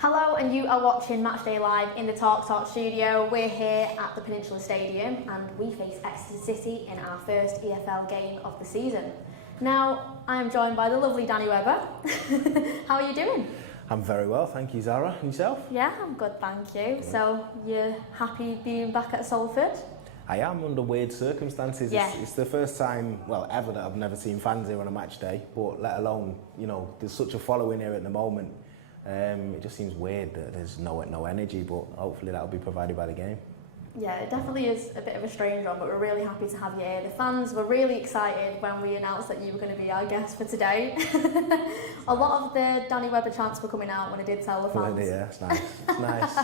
Hello, and you are watching Matchday live in the TalkTalk studio. We're here at the Peninsula Stadium and we face Exeter City in our first EFL game of the season. Now, I am joined by the lovely Danny Webber. How are you doing? I'm very well, thank you, Zarah. And yourself? Yeah, I'm good, thank you. Good. So, you're happy being back at Salford? I am, under weird circumstances. Yeah. It's the first time, well, ever that I've never seen fans here on a match day, but let alone, there's such a following here at the moment. It just seems weird that there's no energy, but hopefully that'll be provided by the game. Yeah, it definitely is a bit of a strange one, but we're really happy to have you here. The fans were really excited when we announced that you were going to be our guest for today. A lot of the Danny Webber chants were coming out when I did tell the fans. Yeah, it's nice. It's nice.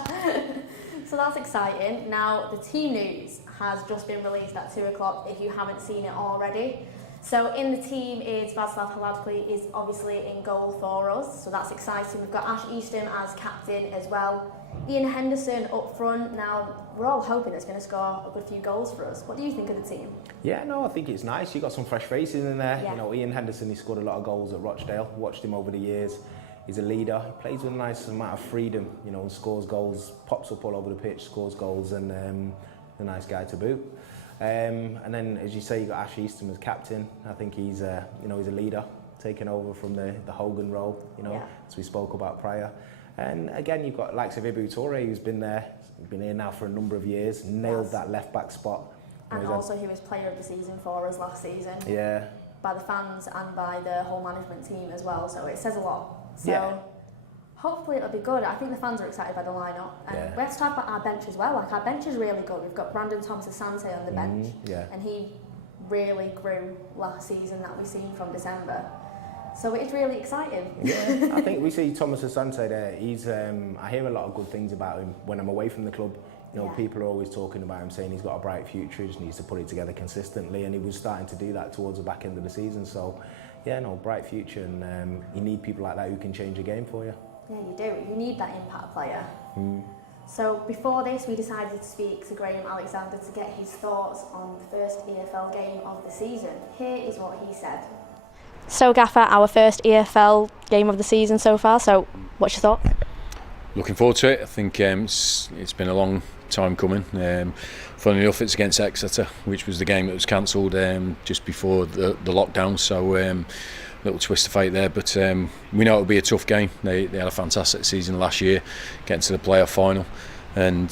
So that's exciting. Now, the team news has just been released at 2 o'clock if you haven't seen it already. So in the team is Václav Hladký is obviously in goal for us, so that's exciting. We've got Ash Easton as captain as well. Ian Henderson up front. Now, we're all hoping it's going to score a good few goals for us. What do you think of the team? Yeah, no, I think it's nice. You've got some fresh faces in there. Yeah. Ian Henderson, he scored a lot of goals at Rochdale. Watched him over the years. He's a leader. He plays with a nice amount of freedom, scores goals, pops up all over the pitch, scores goals, and a nice guy to boot. And then, as you say, you got Ash Easton as captain. I think he's a leader, taking over from the Hogan role, as we spoke about prior. And again, you've got likes of Ibu Toure, who's been here now for a number of years, nailed that left back spot. And also he was player of the season for us last season. Yeah. By the fans and by the whole management team as well, so it says a lot. So yeah. Hopefully it'll be good. I think the fans are excited by the lineup. And we have to talk about our bench as well. Like, our bench is really good. We've got Brandon Thomas-Asante on the bench. And he really grew last season that we've seen from December. So it's really exciting. Yeah, I think we see Thomas-Asante there. He's I hear a lot of good things about him when I'm away from the club. People are always talking about him, saying he's got a bright future, he just needs to put it together consistently, and he was starting to do that towards the back end of the season. So, yeah, bright future, and you need people like that who can change a game for you. Yeah, you do. You need that impact player. So before this, we decided to speak to Graham Alexander to get his thoughts on the first EFL game of the season. Here is what he said. So, Gaffer, our first EFL game of the season so far, so what's your thought? Looking forward to it. I think it's been a long time coming. Funnily enough, it's against Exeter, which was the game that was cancelled just before the lockdown, so little twist of fate there, but we know it'll be a tough game. They had a fantastic season last year, getting to the playoff final, and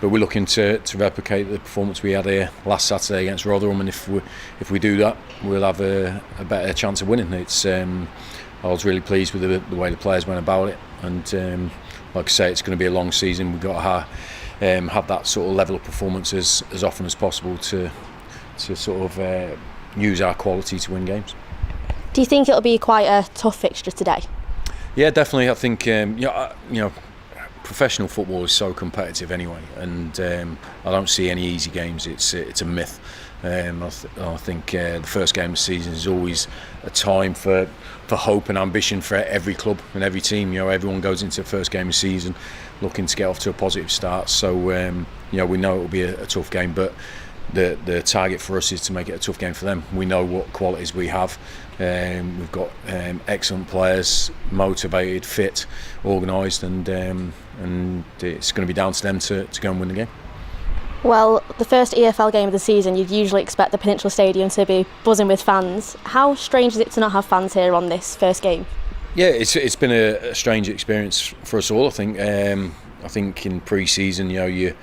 but we're looking to replicate the performance we had here last Saturday against Rotherham, and if we do that, we'll have a better chance of winning. I was really pleased with the way the players went about it, and like I say, it's going to be a long season. We've got to have that sort of level of performance as often as possible to sort of use our quality to win games. Do you think it'll be quite a tough fixture today? Yeah, definitely. I think professional football is so competitive anyway, and I don't see any easy games. It's a myth. I think the first game of the season is always a time for hope and ambition for every club and every team. Everyone goes into the first game of the season looking to get off to a positive start. So we know it will be a tough game, but the target for us is to make it a tough game for them. We know what qualities we have. We've got excellent players, motivated, fit, organised, and it's going to be down to them to go and win the game. Well, the first EFL game of the season, you'd usually expect the Peninsula Stadium to be buzzing with fans. How strange is it to not have fans here on this first game? Yeah, it's been a strange experience for us all. I think in pre-season, you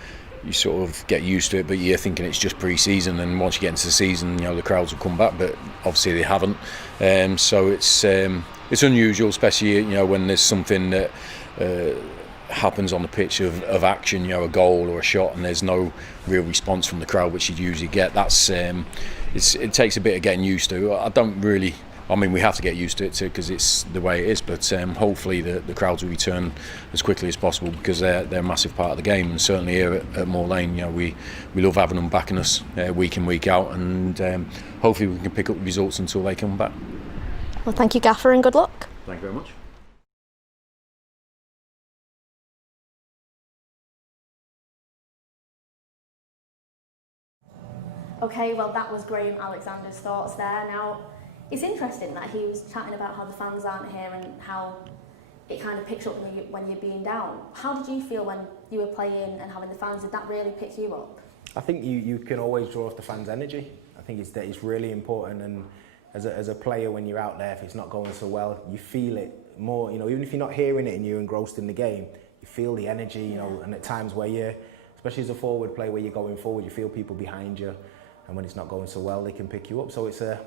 sort of get used to it, but you're thinking it's just pre-season, and once you get into the season, the crowds will come back, but obviously they haven't. So it's unusual, especially when there's something that happens on the pitch of action, a goal or a shot, and there's no real response from the crowd, which you'd usually get. It takes a bit of getting used to. We have to get used to it too, because it's the way it is, but hopefully the crowds will return as quickly as possible, because they're a massive part of the game, and certainly here at Moor Lane, we love having them backing us week in, week out, and hopefully we can pick up results until they come back. Well, thank you, Gaffer, and good luck. Thank you very much. Okay, well, that was Graham Alexander's thoughts there. Now, it's interesting that he was chatting about how the fans aren't here and how it kind of picks up when you're being down. How did you feel when you were playing and having the fans? Did that really pick you up? I think you can always draw off the fans' energy. I think it's really important, and as a player, when you're out there, if it's not going so well, you feel it more. You know, even if you're not hearing it and you're engrossed in the game, you feel the energy. You know, and at times where you're, especially as a forward player, where you're going forward, you feel people behind you, and when it's not going so well, they can pick you up. So it's a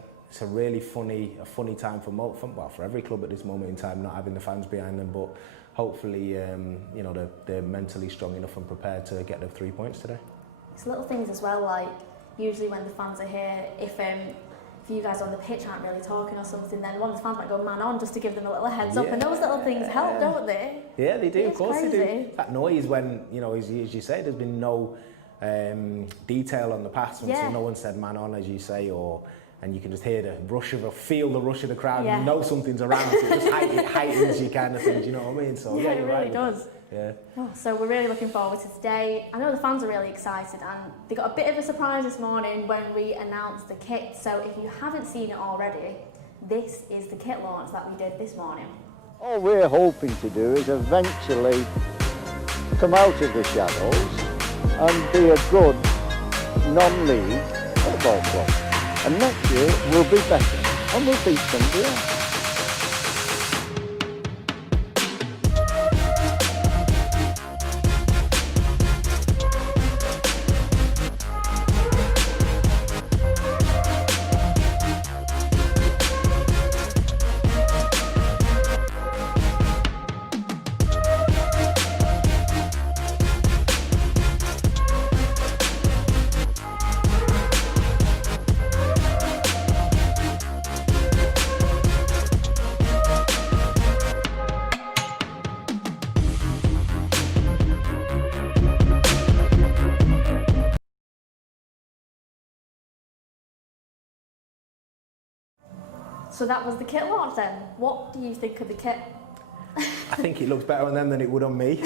really funny time for every club at this moment in time, not having the fans behind them. But hopefully, you know, they're mentally strong enough and prepared to get the 3 points today. It's little things as well, like usually when the fans are here, if you guys on the pitch aren't really talking or something, then one of the fans might go man on just to give them a little heads up, and those little things help, don't they? Yeah, they do. Of course crazy. They do. That noise when, you know, as you say, there's been no detail on the pass, and so no one said man on, as you say, and you can just hear feel the rush of the crowd, and you know something's around, so it just heightens you kind of thing, do you know what I mean? So yeah, it really does. Yeah. Oh, so we're really looking forward to today. I know the fans are really excited, and they got a bit of a surprise this morning when we announced the kit. So if you haven't seen it already, this is the kit launch that we did this morning. All we're hoping to do is eventually come out of the shadows and be a good non-league football club. And next year we'll be better and we'll beat somebody else. So that was the kit launch then. What do you think of the kit? I think it looks better on them than it would on me.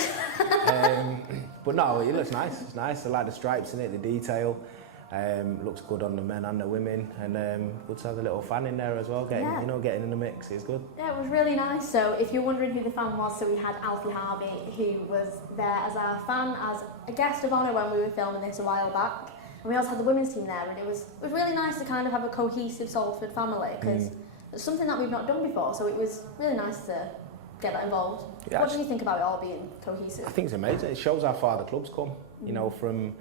But no, it looks nice. It's nice. I like the stripes in it, the detail. Looks good on the men and the women, and good to have a little fan in there as well. Getting in the mix is good. Yeah, it was really nice. So if you're wondering who the fan was, so we had Alfie Harvey, who was there as our fan, as a guest of honour when we were filming this a while back. And we also had the women's team there, and it was really nice to kind of have a cohesive Salford family, because it's something that we've not done before, so it was really nice to get that involved. Yeah, what do you think about it all being cohesive? I think it's amazing. It shows how far the club's come, you know, from,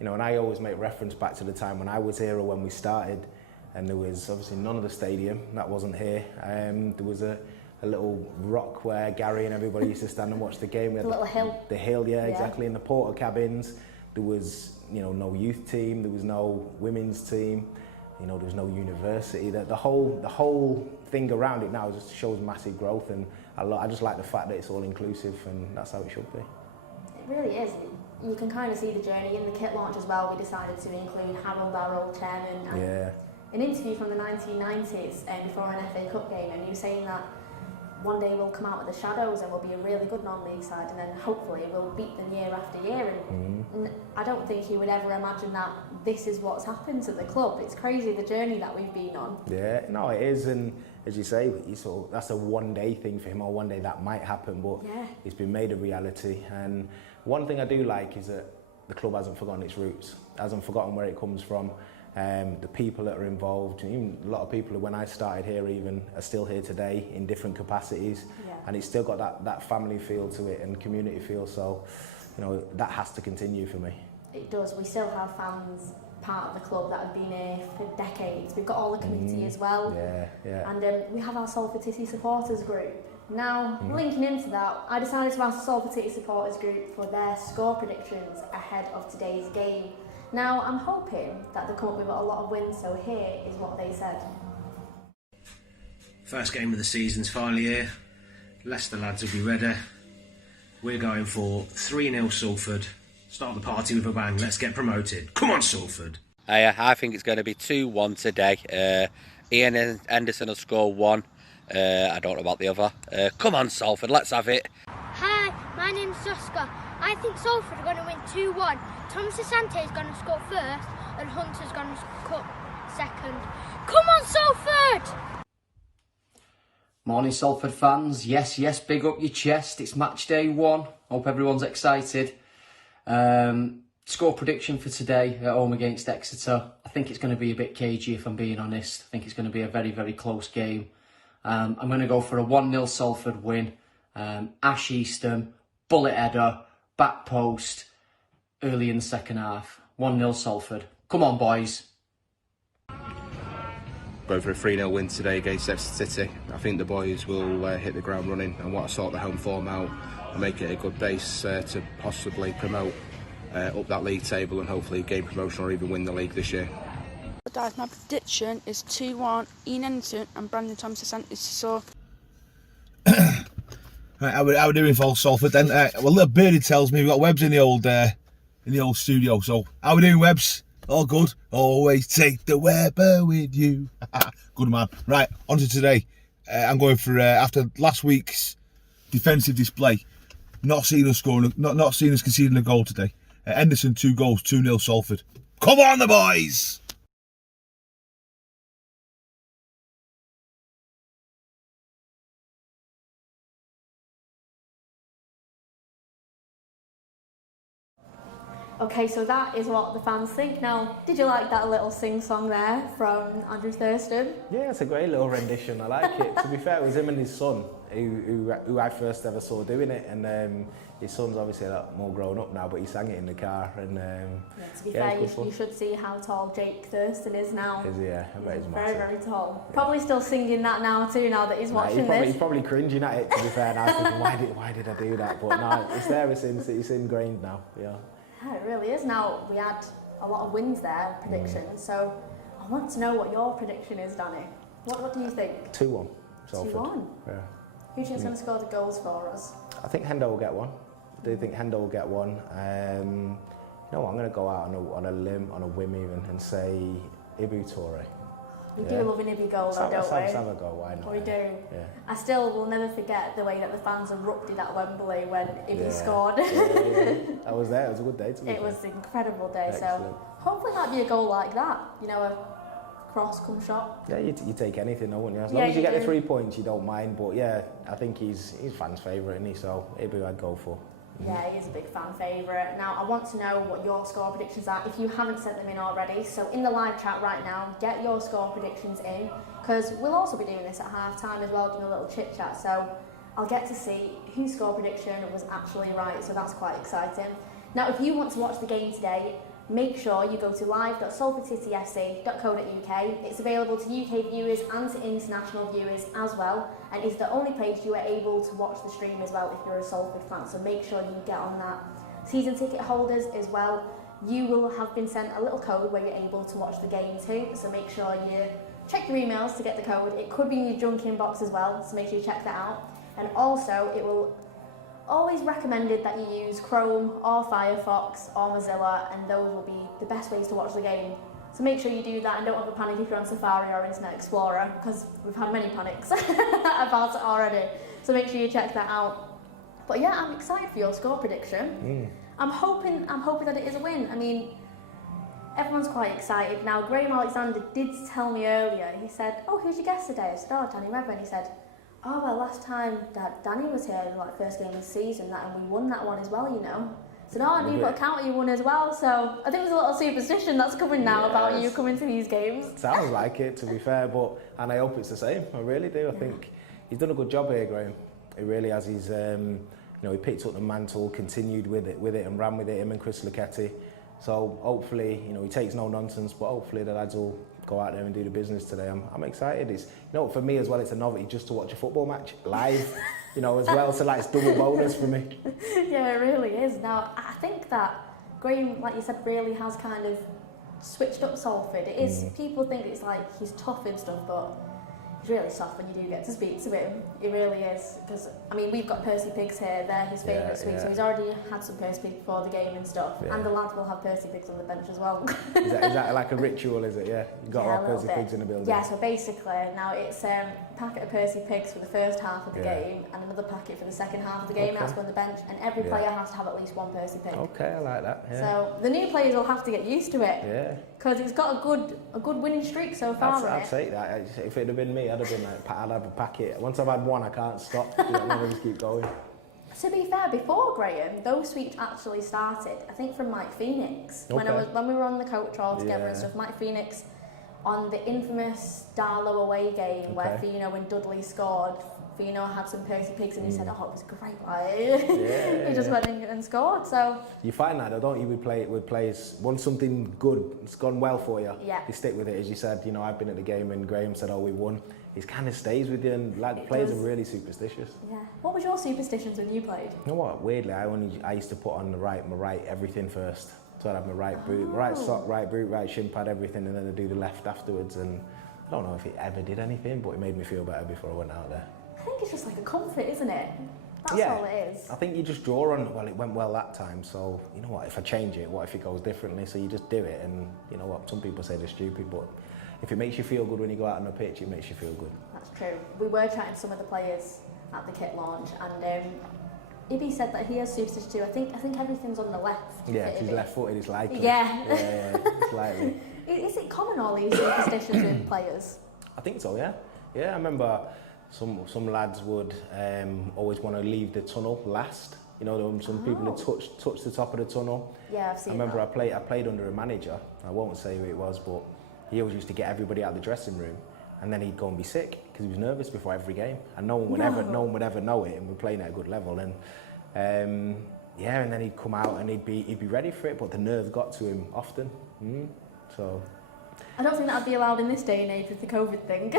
you know, and I always make reference back to the time when I was here or when we started, and there was obviously none of the stadium that wasn't here. There was a little rock where Gary and everybody used to stand and watch the game. We had the little hill. The hill, yeah, exactly. In the porter cabins, there was, you know, no youth team, there was no women's team. You know, there's no university. The whole thing around it now just shows massive growth, and I just like the fact that it's all inclusive, and that's how it should be. It really is. You can kind of see the journey in the kit launch as well. We decided to include Harold, our old chairman, and an interview from the 1990s before an FA Cup game, and he was saying that one day we'll come out of the shadows and we'll be a really good non-league side, and then hopefully we'll beat them year after year. And I don't think he would ever imagine that this is what's happened to the club. It's crazy, the journey that we've been on. Yeah, no, it is, and as you say, that's a one-day thing for him, or one day that might happen, but it's been made a reality. And one thing I do like is that the club hasn't forgotten its roots, hasn't forgotten where it comes from. The people that are involved, even a lot of people who, when I started here even, are still here today in different capacities, and it's still got that family feel to it and community feel, so you know, that has to continue for me. It does. We still have fans part of the club that have been here for decades. We've got all the committee as well, and we have our Salford City supporters group. Now, linking into that, I decided to ask the Salford City supporters group for their score predictions ahead of today's game. Now, I'm hoping that they come up with a lot of wins, so here is what they said. First game of the season's finally here. Leicester lads will be ready. We're going for 3-0 Salford. Start the party with a bang. Let's get promoted. Come on, Salford. I think it's going to be 2-1 today. Ian Henderson will score 1. I don't know about the other. Come on, Salford, let's have it. Hi, my name's Oscar. I think Salford are going to win 2-1. Thomas Asante is going to score first and Hunter's going to score second. Come on, Salford! Morning Salford fans, yes, big up your chest, it's Matchday 1, hope everyone's excited. Score prediction for today at home against Exeter. I think it's going to be a bit cagey if I'm being honest. I think it's going to be a very, very close game. I'm going to go for a 1-0 Salford win. Ash Easton, bullet header, back post, early in the second half. 1-0 Salford. Come on boys. Going for a 3-0 win today against Exeter City. I think the boys will hit the ground running and want to sort the home form out and make it a good base to possibly promote up that league table and hopefully gain promotion or even win the league this year. Guys, my prediction is 2-1 Ian Anderson and Brandon Thompson is so. Right, how we doing for Salford then? Well, little birdie tells me we've got Webbs in the old studio. So how we doing, Webbs? All good. Always take the Webber with you. Good man. Right, on to today. I'm going for after last week's defensive display, not seeing us conceding a goal today. Henderson 2 goals, 2-0 Salford. Come on, the boys! Okay, so that is what the fans think. Now, did you like that little sing-song there from Andrew Thurston? Yeah, it's a great little rendition. I like it. To be fair, it was him and his son who I first ever saw doing it, and his son's obviously a lot more grown up now, but he sang it in the car. And to be fair, you should see how tall Jake Thurston is now. Is he? Yeah, I bet he's very, massive. very tall. Yeah. Probably still singing that now too. Now that he's watching this, he's probably cringing at it. To be fair, now thinking, why did I do that? But no, it's there. It's ingrained now. Yeah. Yeah, it really is. Now, we had a lot of wins there, predictions, so I want to know what your prediction is, Danny. What do you think? 2-1. Salford. 2-1? Yeah. Who do you think's going to score the goals for us? I think Hendo will get one. I do think Hendo will get one. No, I'm going to go out on a limb, on a whim even, and say Ibu Toure. We do love an Ibby goal, though, don't we? Let's have a go, why not? We do. Yeah. I still will never forget the way that the fans erupted at Wembley when Ibby scored. I was there, it was a good day to be It was an incredible day, Excellent. so hopefully it might be a goal like that. You know, a cross come shot. Yeah, you take anything, though, wouldn't you? As long as you get the 3 points, you don't mind. But yeah, I think he's fans' favourite, isn't he? So Ibu I'd go for. Yeah, he is a big fan favourite. Now, I want to know what your score predictions are if you haven't sent them in already. So in the live chat right now, get your score predictions in, because we'll also be doing this at half-time as well, doing a little chit-chat. So I'll get to see whose score prediction was actually right, so that's quite exciting. Now, if you want to watch the game today, make sure you go to live.salfordcityfc.co.uk. It's available to UK viewers and to international viewers as well, and it's the only place you are able to watch the stream as well if you're a Salford fan, so make sure you get on that. Season ticket holders as well, you will have been sent a little code where you're able to watch the game too, so make sure you check your emails to get the code. It could be in your junk inbox as well, so make sure you check that out. And also, it will always recommended that you use Chrome or Firefox or Mozilla, and those will be the best ways to watch the game. So make sure you do that, and don't have a panic if you're on Safari or Internet Explorer, because we've had many panics about it already. So make sure you check that out. But yeah, I'm excited for your score prediction. I'm hoping that it is a win. I mean, everyone's quite excited. Now, Graham Alexander did tell me earlier, he said, "Oh, who's your guest today?" I said, "Oh, Danny Webber," and he said, "Oh, well, last time that Danny was here, like first game of the season, and we won that one as well, you know." So no, and you've got a county one as well, so I think there's a little superstition that's coming now about you coming to these games. Sounds like it, to be fair, and I hope it's the same. I really do. I think he's done a good job here, Graham. He really has. He's, he picked up the mantle, continued with it, and ran with it. Him and Chris Lucchetti. So hopefully, he takes no nonsense, but hopefully the lads will go out there and do the business today. I'm excited. It's, for me as well, it's a novelty just to watch a football match live, as well. So it's double bonus for me. Yeah, it really is. Now, I think that Graham, like you said, really has kind of switched up Salford. It is, people think it's like he's tough and stuff, but he's really soft when you do get to speak to him. It really is. Because, we've got Percy Pigs here. They're his favourite sweets. So he's already had some Percy Pigs before the game and stuff. Yeah. And the lads will have Percy Pigs on the bench as well. Is that like a ritual, is it? Yeah? You've got to have Percy Pigs in the building. Yeah, so basically, now it's a packet of Percy Pigs for the first half of the game and another packet for the second half of the game. That's on the bench. And every player has to have at least one Percy Pig. Okay, I like that. Yeah. So the new players will have to get used to it. Yeah. Because it's got a good winning streak so far. I'd take that. If it had been me, me, I'd have been like, I'd have a packet. Once I've had one, I can't stop. You know, I just keep going. To be fair, before Graham, those sweeps actually started, I think, from Mike Phoenix. Okay. When we were on the coach all together and stuff, Mike Phoenix, on the infamous Darlow away game where Fino and Dudley scored, Fino had some Percy Pigs and he said, oh, it was great. He just went in and scored. So you find that, though, don't you, with players, once something good, it's gone well for you, you stick with it. As you said, you know, I've been at the game and Graham said, oh, we won. It kind of stays with you, and like, players are really superstitious. Yeah. What was your superstitions when you played? You know what? Weirdly, I used to put on my right everything first. So I'd have my right boot, right sock, right boot, right shin pad, everything, and then I'd do the left afterwards. And I don't know if it ever did anything, but it made me feel better before I went out there. I think it's just like a comfort, isn't it? That's all it is. I think you just draw on, well, it went well that time, so you know what, if I change it, what if it goes differently? So you just do it, and you know what, some people say they're stupid, but if it makes you feel good when you go out on the pitch, it makes you feel good. That's true. We were chatting to some of the players at the kit launch, and Ibby said that he has superstition too. I think everything's on the left. Yeah, if he's left-footed, it's likely. Yeah. It's likely. Is it common, all these superstitions with players? I think so, yeah. Yeah, I remember some lads would always want to leave the tunnel last. You know, some people would touch the top of the tunnel. Yeah, I've seen I remember that. I played under a manager. I won't say who it was, but he always used to get everybody out of the dressing room, and then he'd go and be sick because he was nervous before every game, and no one would ever know it. And we're playing at a good level, and and then he'd come out and he'd be ready for it, but the nerves got to him often. So I don't think that'd be allowed in this day and age with the COVID thing.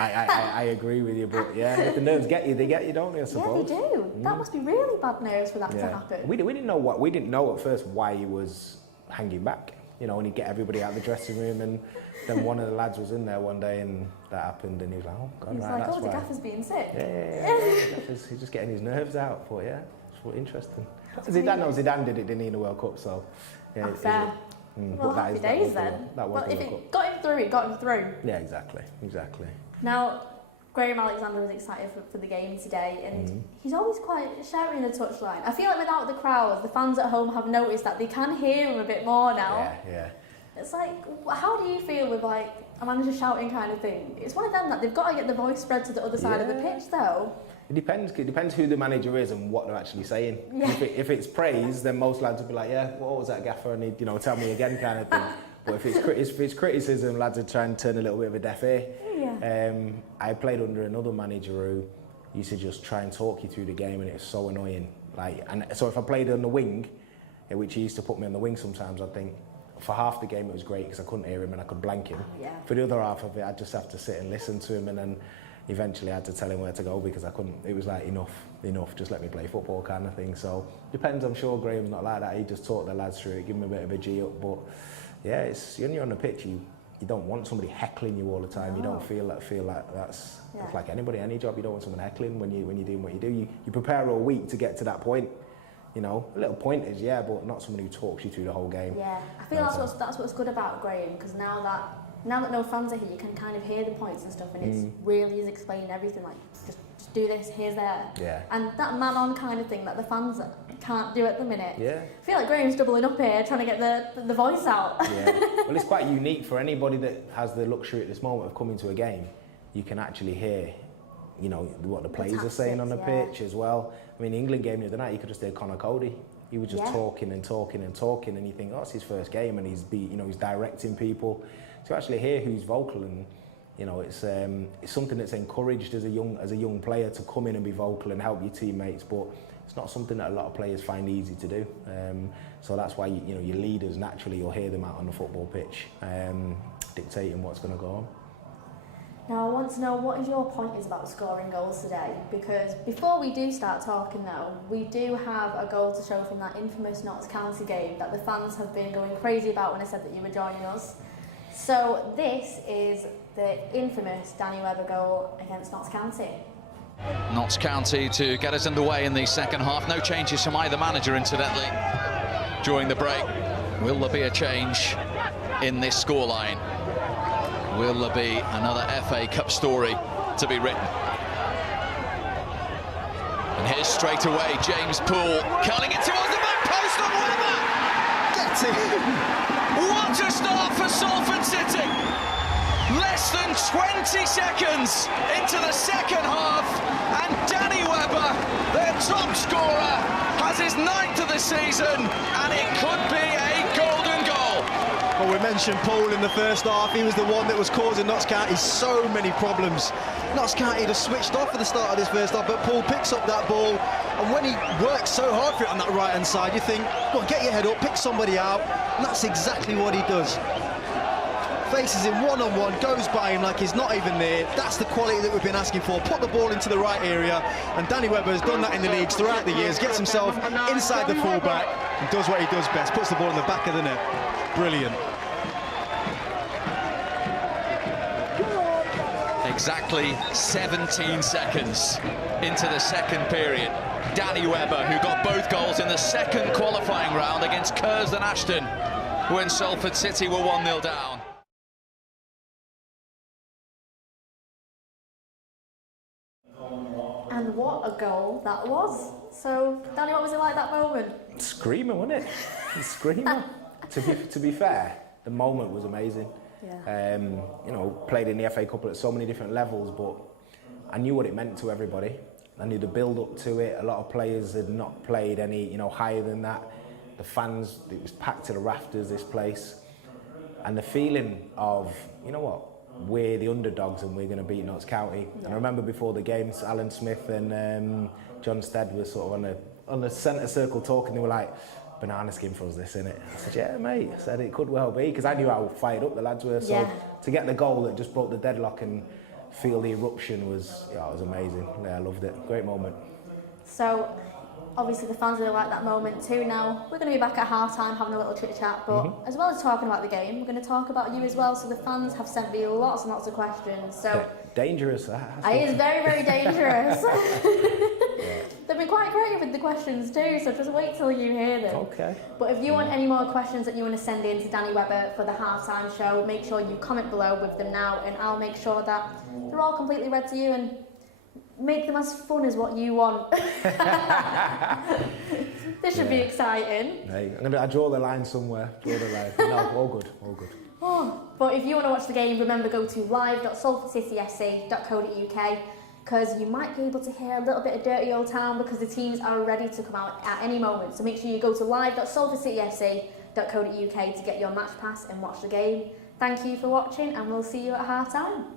I agree with you, but yeah, if the nerves get you, they get you, don't they? I suppose. Yeah, they do. That must be really bad nerves for that to happen. We didn't know at first why he was hanging back. You know, and he'd get everybody out of the dressing room, and then one of the lads was in there one day, and that happened, and he was like, "Oh God, he's right, like, that's the why." gaffer's being sick. Yeah. He's just getting his nerves out. But yeah, it's interesting. Zidane did it, didn't he, in the World Cup? So yeah, fair. Well, happy days then. Well, if it got him through, it got him through. Yeah, exactly. Now, Graham Alexander was excited for the game today, and he's always quite shouting in the touchline. I feel like without the crowds, the fans at home have noticed that they can hear him a bit more now. Yeah. It's like, how do you feel with like a manager shouting kind of thing? It's one of them that they've got to get the voice spread to the other side of the pitch, though. It depends who the manager is and what they're actually saying. Yeah. If it's praise, then most lads will be like, yeah, what was that, gaffer? And he'd, tell me again kind of thing. But if it's criticism, lads are trying to turn a little bit of a deaf ear. Yeah. I played under another manager who used to just try and talk you through the game, and it was so annoying. And so if I played on the wing, which he used to put me on the wing sometimes, I think for half the game it was great because I couldn't hear him and I could blank him. Yeah. For the other half of it, I'd just have to sit and listen to him, and then eventually I had to tell him where to go because I couldn't. It was like enough, just let me play football kind of thing. So depends. I'm sure Graham's not like that. He just talked the lads through it, give them a bit of a G up. But yeah, it's when you're on the pitch, you don't want somebody heckling you all the time. No. You don't feel like that's like anybody, any job. You don't want someone heckling when you're doing what you do. You prepare all week to get to that point. A little pointers, but not someone who talks you through the whole game. Yeah, I feel that's what's good about Graham, because now that no fans are here, you can kind of hear the points and stuff, and it's really is explaining everything, like just do this, here's there. Yeah. And that man-on kind of thing that the fans can't do at the minute. Yeah. I feel like Graham's doubling up here, trying to get the voice out. Yeah. Well, it's quite unique for anybody that has the luxury at this moment of coming to a game. You can actually hear, what the players are saying on the pitch as well. I mean, the England game the other night, you could just hear Connolly. He was just talking and talking and talking, and you think, oh, it's his first game, and he's directing people. To actually hear who's vocal, and it's something that's encouraged as a young player to come in and be vocal and help your teammates, but it's not something that a lot of players find easy to do. So that's why your leaders, naturally you'll hear them out on the football pitch, dictating what's going to go on. Now I want to know what your point is about scoring goals today, because before we do start talking though, we do have a goal to show from that infamous Notts County game that the fans have been going crazy about when I said that you were joining us. So this is the infamous Danny Webber goal against Notts County. Notts County to get us underway in the second half. No changes from either manager, incidentally, during the break. Will there be a change in this scoreline? Will there be another FA Cup story to be written? And here's straight away James Poole curling it towards the back post on Webber. Get it! What a start for Salford City! Less than 20 seconds into the second half, and Danny Webber, their top scorer, has his 9th of the season, and it could be a golden goal. Well, we mentioned Paul in the first half. He was the one that was causing Notts County so many problems. Notts County just switched off at the start of this first half, but Paul picks up that ball, and when he works so hard for it on that right-hand side, you think, well, get your head up, pick somebody out, and that's exactly what he does. Faces him one-on-one, goes by him like he's not even there. That's the quality that we've been asking for. Put the ball into the right area, and Danny Webber has done that in the leagues throughout the years, gets himself inside the fullback and does what he does best, puts the ball in the back of the net. Brilliant. Exactly 17 seconds into the second period. Danny Webber, who got both goals in the second qualifying round against Curzon Ashton when Salford City were 1-0 down. And what a goal that was. So, Danny, what was it like that moment? Screaming, wasn't it? Screaming. To be fair, the moment was amazing. Yeah. You know, played in the FA Cup at so many different levels, but I knew what it meant to everybody. I knew the build up to it. A lot of players had not played any, you know, higher than that. The fans, it was packed to the rafters, this place. And the feeling of, you know what, we're the underdogs and we're going to beat Notts County. Yeah. And I remember before the games, Alan Smith and John Stead were sort of on the centre circle talking. They were like, banana skin for us, this, innit? I said, yeah, mate. I said, it could well be, because I knew how fired up the lads were. So to get the goal that just broke the deadlock and feel the eruption was, yeah, it was amazing. Yeah, I loved it. Great moment. So, obviously the fans really like that moment too. Now, we're going to be back at half-time having a little chit-chat, but as well as talking about the game, we're going to talk about you as well. So the fans have sent me lots and lots of questions. So dangerous. It is very, very dangerous. They've been quite creative with the questions too, so just wait till you hear them. Okay. But if you want any more questions that you want to send in to Danny Webber for the half-time show, make sure you comment below with them now, and I'll make sure that they're all completely read to you and make them as fun as what you want. This should be exciting. Hey, I draw the line somewhere. Draw the line. No, all good, all good. Oh, but if you want to watch the game, remember go to live.salfordcityfc.co.uk, because you might be able to hear a little bit of dirty old town because the teams are ready to come out at any moment. So make sure you go to live.salfordcityfc.co.uk to get your match pass and watch the game. Thank you for watching, and we'll see you at half time.